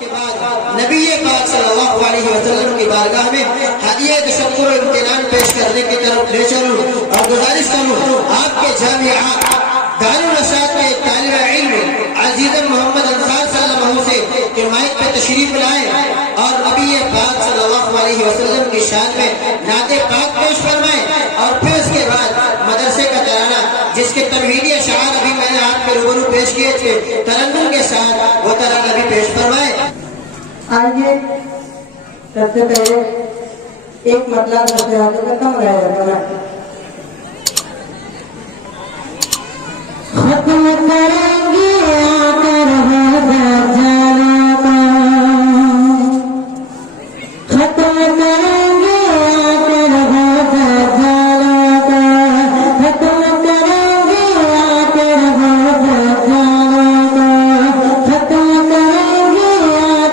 के बाद नबी पाक सल्लल्लाहु अलैहि वसल्लम की बारगाह में हदिया तशक्कुर और इम्तिनान पेश करने की तरफ ले चलूं और गुजारिश करूं आपके जामिया दारुल रशाद के तालिब इल्म अजीज़ मोहम्मद अंसार सल्लल्लाहु से कि माइक पे तशरीफ लाए और नबी पाक सल्लल्लाहु अलैहि वसल्लम की शान में नाते पाक पेश फरमाएं और फिर उसके बाद मदरसे का तराना जिसके तनवीनी अशआर अभी मैंने आपके रूबरू पेश किए थे तरन्नुम के साथ वो तराना भी पेश फरमाए। आइए सबसे पहले एक मतलब सबसे आगे खत्म रहेगा खत्म करेंगे आकर खत्म करेंगे आकर खत्म करेंगे आकर खत्म करेंगे आकर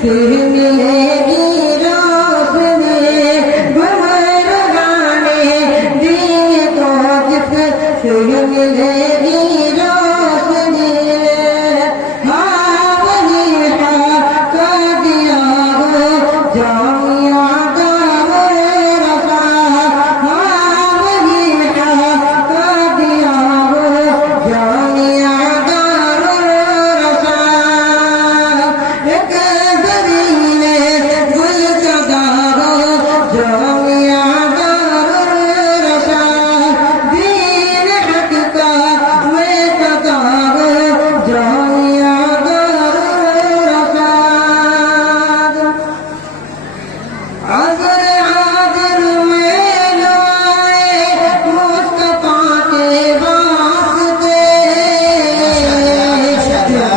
फिर मिलेगी रोशनी भंवर गाने दिए को जिस फिर मिलेगी रोशनी हाँ वही का दिया हो जामिया दारुल रसा हाँ वही का दिया हो जामिया दारुल रसा एक ज़मीने गुल सदा हो जामिया दारुल रसा दीन हक का मैं सदा हो जामिया दारुल रसा अगर आदिल में लाए मुस्तफा के वास्ते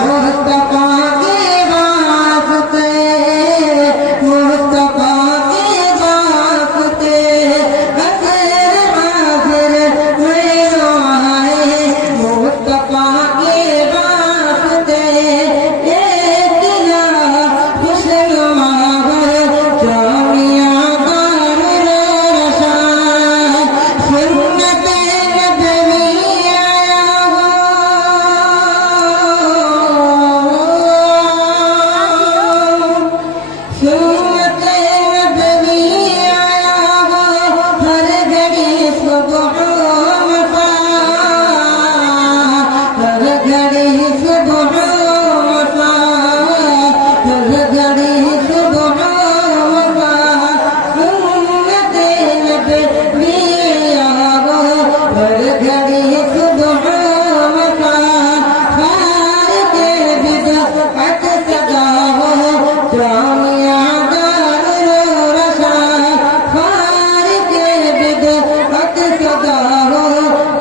मुस्तफा के वास्ते मुस्तफा के वास्ते अगर आदिल में लाए मुस्तफा के वास्ते एक दिला खुशनुमा हो जामिया दारुल रसा सुन्नत नबवी आया हो सुन्नत नबवी आया हो हर घड़ी सुबह वफा हर घड़ी सुबह वफा हर घड़ी सुबह वफा सुन्नत नबवी आया हो हर घड़ी सुबह वफा खार के बिदअत सदा हो जामिया दारुल रसा खार के बिदअत सदा हो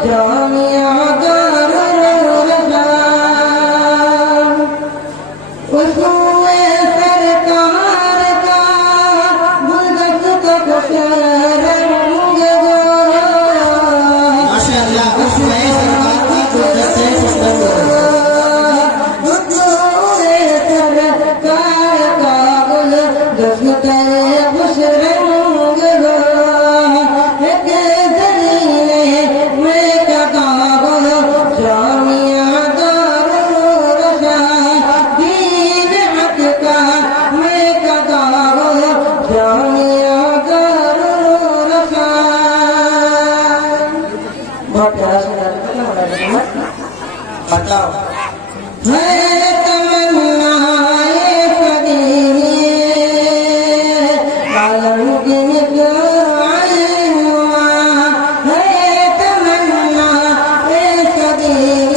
जामिया दारुल रसा उसमें सरकार का गुलदस्त खुश रंग हो माशाअल्लाह उसमें सरकार का गुलदस्ते खुशबू हुजूरे सरकार का गुलदस्ते खुश रंग हो एक ज़मीने में कदा हो जामिया दारुल रसा दीन हक का मैं कदा हो जामिया दारुल रसा बहुत प्यारा सुना बताओ है तमन्नाए फ़क़ीर आलमगीर को आए हुआ है तमन्नाए फ़क़ीर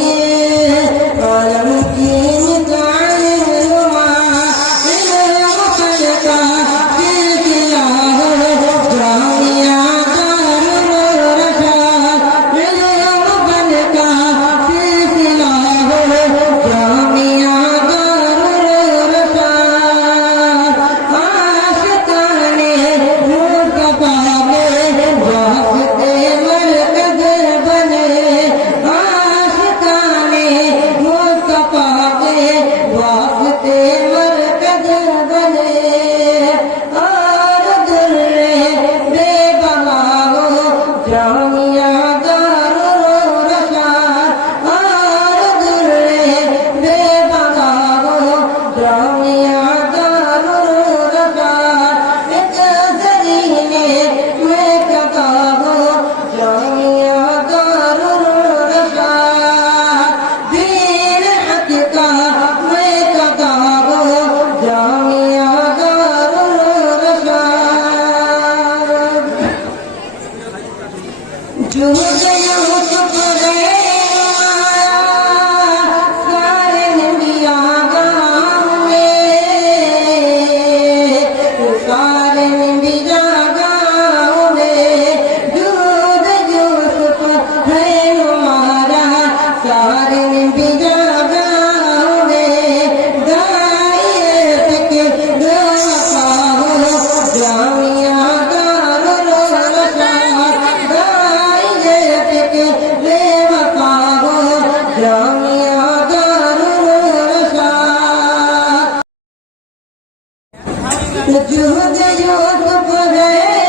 आलमगीर को आए हुआ इल्म का सिलसिला हो जामिया दारुल रसा इल्म का सिलसिला हो जुहद यूसुफ है